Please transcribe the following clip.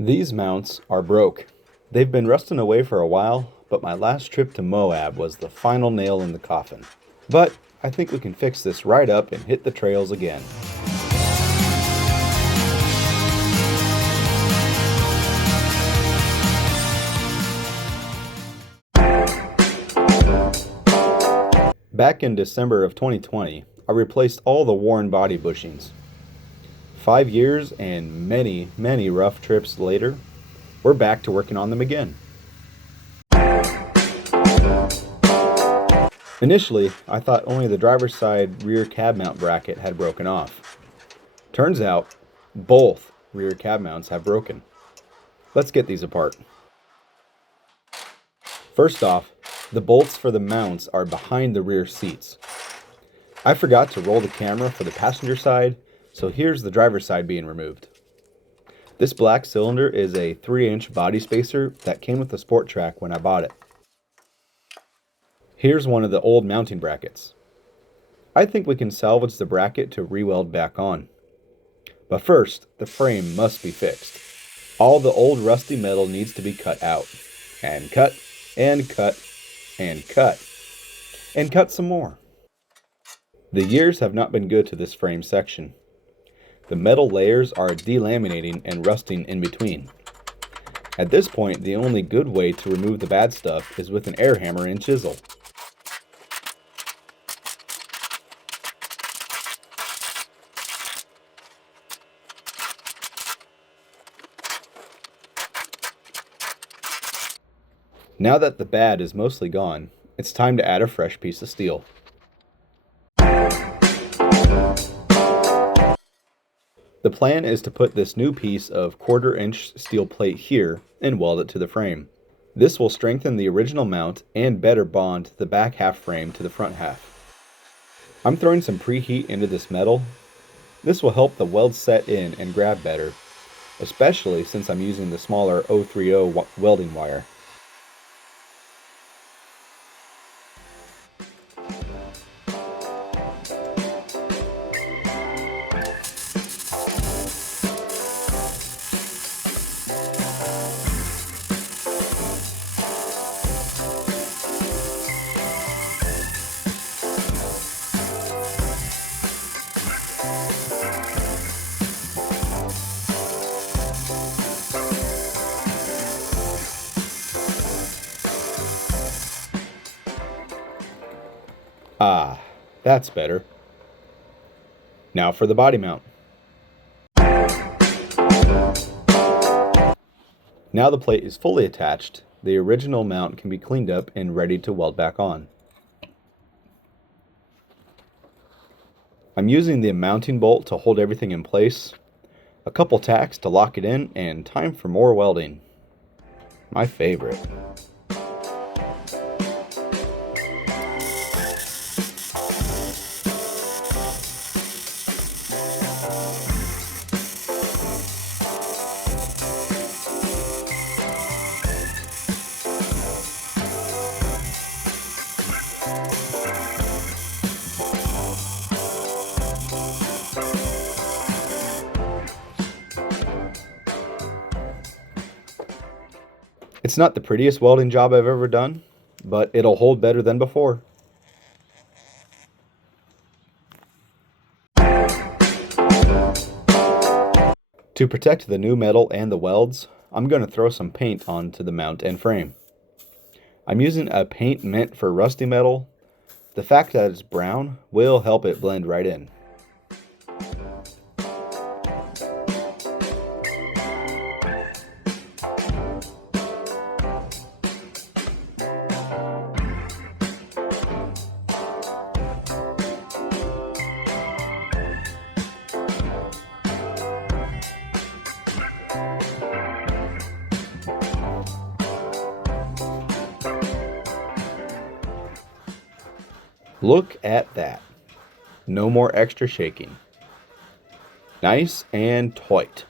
These mounts are broke. They've been rusting away for a while, but my last trip to Moab was the final nail in the coffin. But I think we can fix this right up and hit the trails again. Back in December of 2020, I replaced all the worn body bushings. 5 years and many rough trips later, we're back to working on them again. Initially, I thought only the driver's side rear cab mount bracket had broken off. Turns out, both rear cab mounts have broken. Let's get these apart. First off, the bolts for the mounts are behind the rear seats. I forgot to roll the camera for the passenger side, so here's the driver's side being removed. This black cylinder is a 3-inch body spacer that came with the Sport Trac when I bought it. Here's one of the old mounting brackets. I think we can salvage the bracket to re-weld back on. But first, the frame must be fixed. All the old rusty metal needs to be cut out. And cut, and cut, and cut, and cut some more. The years have not been good to this frame section. The metal layers are delaminating and rusting in between. At this point, the only good way to remove the bad stuff is with an air hammer and chisel. Now that the bad is mostly gone, it's time to add a fresh piece of steel. The plan is to put this new piece of 1/4-inch steel plate here and weld it to the frame. This will strengthen the original mount and better bond the back half frame to the front half. I'm throwing some preheat into this metal. This will help the weld set in and grab better, especially since I'm using the smaller 030 welding wire. Ah, that's better. Now for the body mount. Now the plate is fully attached, the original mount can be cleaned up and ready to weld back on. I'm using the mounting bolt to hold everything in place, a couple tacks to lock it in, and time for more welding. My favorite. It's not the prettiest welding job I've ever done, but it'll hold better than before. To protect the new metal and the welds, I'm going to throw some paint onto the mount and frame. I'm using a paint meant for rusty metal. The fact that it's brown will help it blend right in. Look at that. No more extra shaking. Nice and tight.